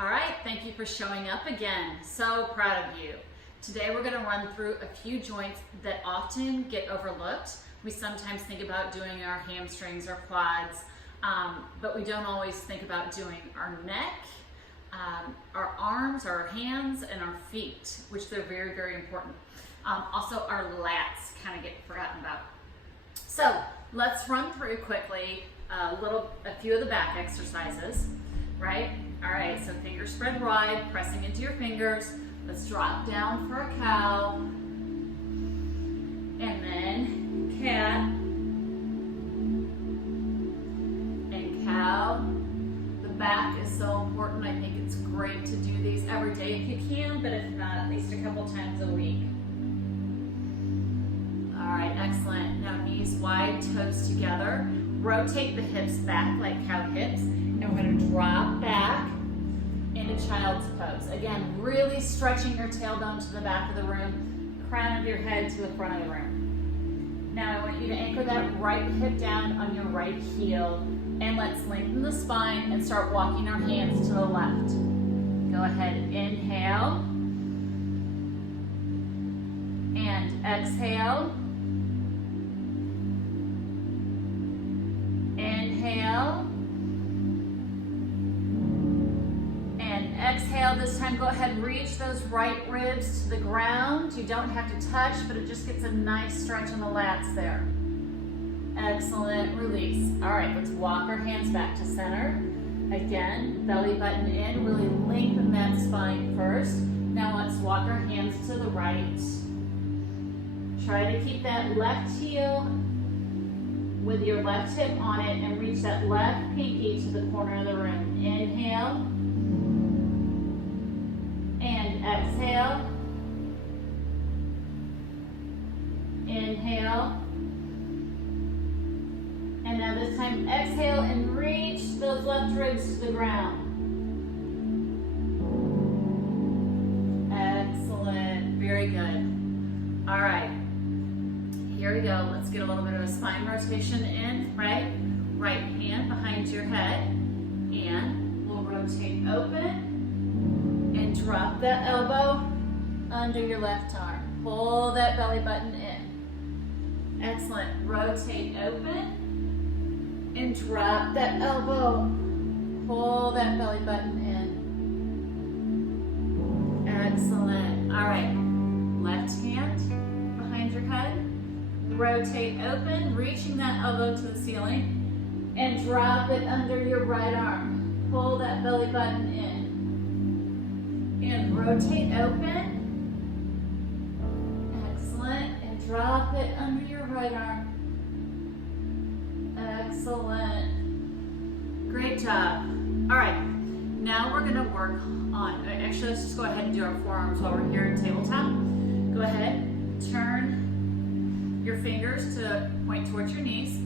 All right, thank you for showing up again. So proud of you. Today we're going to run through a few joints that often get overlooked. We sometimes think about doing our hamstrings or quads, but we don't always think about doing our neck, our arms, our hands, and our feet, which they're very, very important. Also, our lats kind of get forgotten about. So let's run through quickly a few of the back exercises, right? All right, so fingers spread wide, pressing into your fingers. Let's drop down for a cow, and then cat, and cow. The back is so important. I think it's great to do these every day if you can, but if not, at least a couple times a week. All right, excellent. Now knees wide, toes together. Rotate the hips back like cow hips, and we're going to drop back into child's pose. Again, really stretching your tailbone to the back of the room, crown of your head to the front of the room. Now I want you to anchor that right hip down on your right heel, and let's lengthen the spine and start walking our hands to the left. Go ahead, inhale, and exhale. Inhale, and exhale. This time go ahead and reach those right ribs to the ground. You don't have to touch, but it just gets a nice stretch on the lats there. Excellent, release. All right, let's walk our hands back to center. Again, belly button in, really lengthen that spine first. Now let's walk our hands to the right. Try to keep that left heel with your left hip on it and reach that left pinky to the corner of the room. Inhale and exhale. Inhale. And now this time exhale and reach those left ribs to the ground. Excellent, very good. All right. Here we go. Let's get a little bit of a spine rotation in, right? Right hand behind your head, and we'll rotate open and drop that elbow under your left arm. Pull that belly button in. Excellent. Rotate open and drop that elbow. Pull that belly button in. Excellent. All right. Left hand behind your head. Rotate open, reaching that elbow to the ceiling, and drop it under your right arm. Pull that belly button in. And rotate open. Excellent. And drop it under your right arm. Excellent. Great job. All right, now we're gonna work on, actually let's just go ahead and do our forearms while we're here in tabletop. Go ahead, turn your fingers to point towards your knees.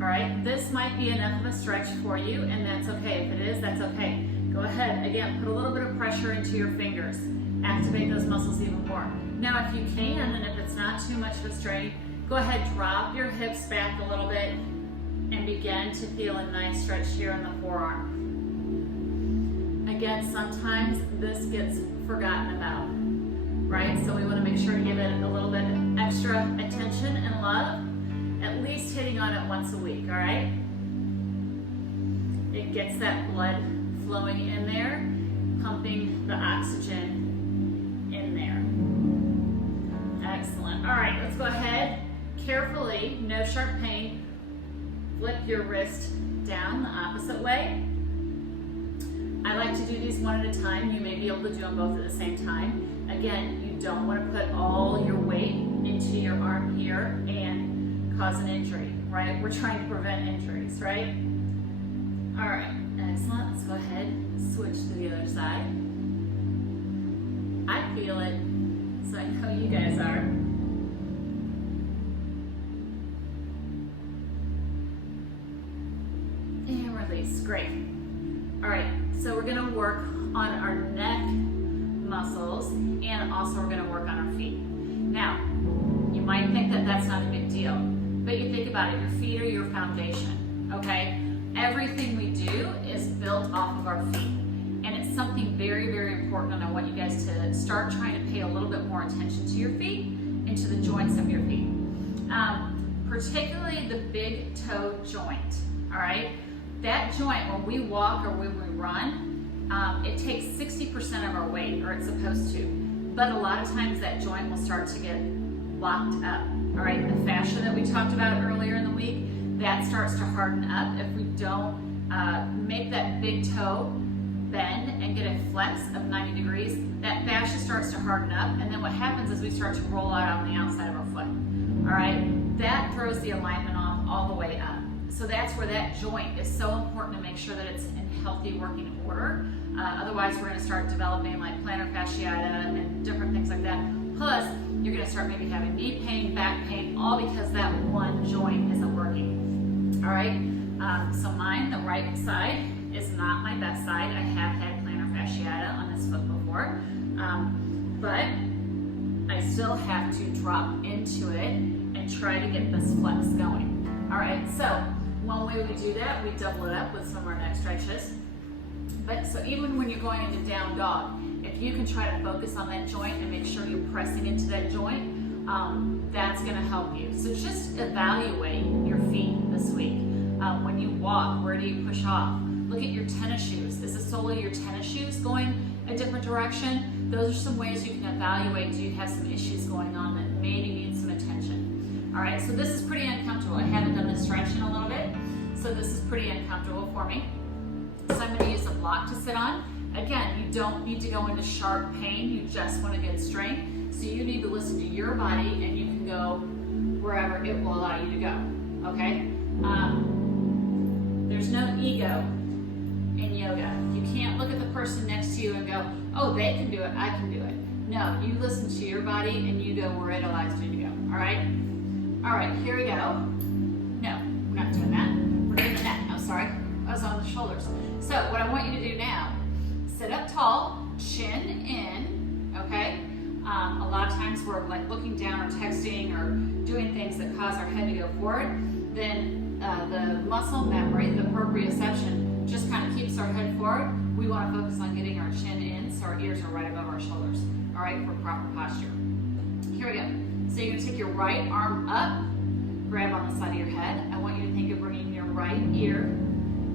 All right, this might be enough of a stretch for you, and that's okay. If it is, that's okay. Go ahead, again, put a little bit of pressure into your fingers. Activate those muscles even more. Now, if you can, and if it's not too much of a strain, go ahead, drop your hips back a little bit and begin to feel a nice stretch here in the forearm. Again, sometimes this gets forgotten about, right? So we want to make sure to give it a little bit extra attention and love, at least hitting on it once a week, all right? It gets that blood flowing in there, pumping the oxygen in there. Excellent. All right, let's go ahead, carefully, no sharp pain, flip your wrist down the opposite way. I like to do these one at a time. You may be able to do them both at the same time. Again, you don't want to put all your weight into your arm here and cause an injury, right? We're trying to prevent injuries, right? All right, excellent. Let's go ahead and switch to the other side. I feel it, so I know you guys are. And release, great. All right, so we're gonna work on our neck muscles, and also we're gonna work on our feet. Now, you might think that that's not a big deal, but you think about it, your feet are your foundation, okay? Everything we do is built off of our feet, and it's something important, and I want you guys to start trying to pay a little bit more attention to your feet and to the joints of your feet. Particularly the big toe joint, all right? That joint, when we walk or when we run, it takes 60% of our weight, or it's supposed to. But a lot of times that joint will start to get locked up, all right? The fascia that we talked about earlier in the week, that starts to harden up if we don't make that big toe bend and get a flex of 90 degrees. That fascia starts to harden up, and then what happens is we start to roll out on the outside of our foot, all right? That throws the alignment off all the way up. So that's where that joint is so important to make sure that it's in healthy working order. Otherwise, we're going to start developing like plantar fasciitis and different things like that. Plus, you're going to start maybe having knee pain, back pain, all because that one joint isn't working. All right. So mine, the right side, is not my best side. I have had plantar fasciitis on this foot before, but I still have to drop into it and try to get this flex going. All right, so one way we do that, we double it up with some of our neck stretches. But so even when you're going into down dog, if you can try to focus on that joint and make sure you're pressing into that joint, that's gonna help you. So just evaluate your feet this week. When you walk, where do you push off? Look at your tennis shoes. Is the sole of your tennis shoes going a different direction? Those are some ways you can evaluate, do you have some issues going on that maybe need some attention. All right, so this is pretty uncomfortable. I haven't done this stretch in a little bit, so this is pretty uncomfortable for me. So I'm gonna use a block to sit on. Again, you don't need to go into sharp pain, you just wanna get strength. So you need to listen to your body and you can go wherever it will allow you to go, okay? There's no ego in yoga. You can't look at the person next to you and go, oh, they can do it, I can do it. No, you listen to your body and you go where it allows you to go, all right? All right, here we go. No, we're not doing that. We're doing the neck. I'm sorry, I was on the shoulders. So what I want you to do now, sit up tall, chin in, okay? A lot of times we're like looking down or texting or doing things that cause our head to go forward. Then the muscle memory, the proprioception, just kind of keeps our head forward. We want to focus on getting our chin in so our ears are right above our shoulders, all right, for proper posture. Here we go. So you're going to take your right arm up, grab on the side of your head. I want you to think of bringing your right ear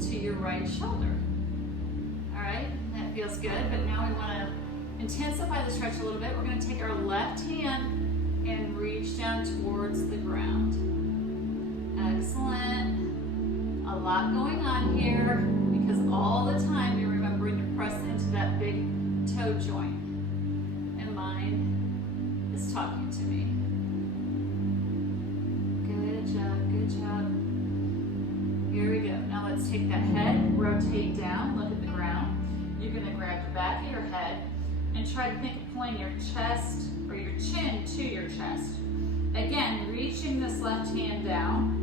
to your right shoulder. All right, that feels good, but now we want to intensify the stretch a little bit. We're going to take our left hand and reach down towards the ground. Excellent. A lot going on here because all the time you're remembering to press into that big toe joint. And mind is talking to me. Good job, good job. Here we go. Now let's take that head, rotate down, look at the ground. You're going to grab the back of your head and try to think of pulling your chest or your chin to your chest. Again, reaching this left hand down.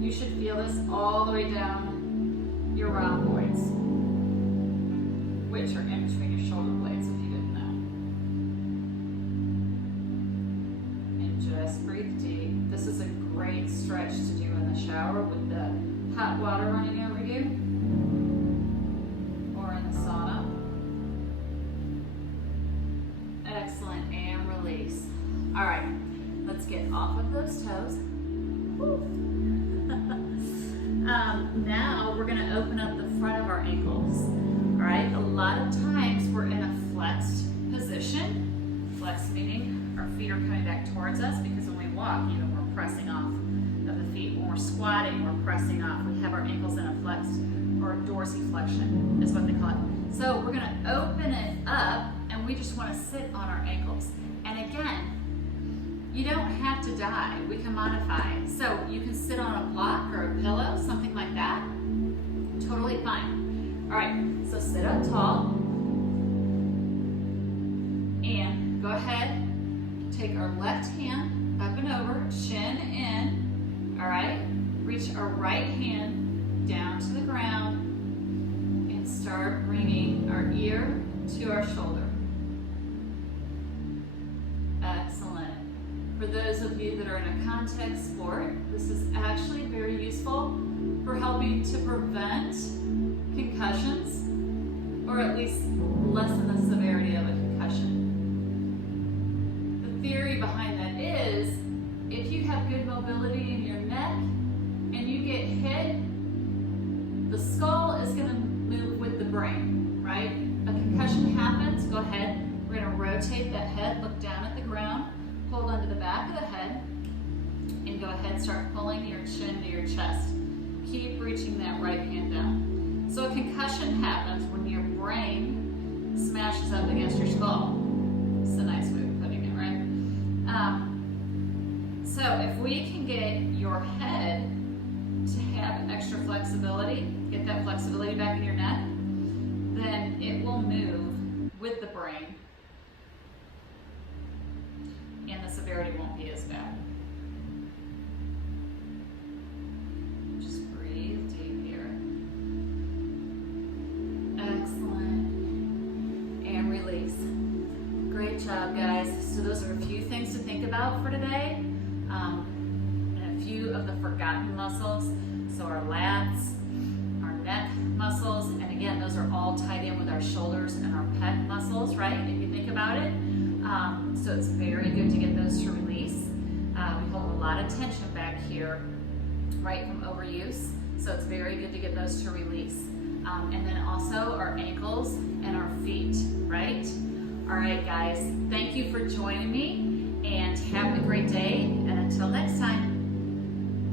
You should feel this all the way down your rhomboids, which are in between your shoulder blades if you didn't know. And just breathe deep. This is a great stretch to do in the shower with the hot water running over you or in the sauna. Excellent, and release. All right, let's get off of those toes. Woo. Now we're going to open up the front of our ankles. All right, a lot of times we're in a flexed position. Flexed meaning our feet are coming back towards us because when we walk, even we're pressing off of the feet. When we're squatting, we're pressing off. We have our ankles in a flexed or dorsiflexion is what they call it. So we're going to open it up and we just want to sit on our ankles. And again, you don't have to die. We can modify it. So you can sit on a block or a pillow, something like that. Totally fine. All right, so sit up tall. And go ahead, take our left hand up and over, chin in. All right, reach our right hand down to the ground and start bringing our ear to our shoulder. Excellent. For those of you that are in a contact sport, this is actually very useful for helping to prevent concussions or at least lessen the severity of a concussion. The theory behind that is, if you have good mobility in your neck and you get hit, the skull is going to move with the brain, right? A concussion happens, go ahead, we're going to rotate that head, look down at the ground, hold onto the back of the head, and go ahead and start pulling your chin to your chest. Keep reaching that right hand down. So a concussion happens when your brain smashes up against your skull. It's a nice way of putting it, right? So if we can get your head to have extra flexibility, get that flexibility back in your neck, then it will move with the brain and the severity won't be as bad. Just breathe deep here. Excellent. And release. Great job, guys. So those are a few things to think about for today. And a few of the forgotten muscles. So our lats, our neck muscles, and again, those are all tied in with our shoulders and our pec muscles, right? If you think about it. So it's very good to get those to release. We hold a lot of tension back here, right, from overuse. So it's very good to get those to release. And then also our ankles and our feet, right? All right, guys, thank you for joining me and have a great day. And until next time.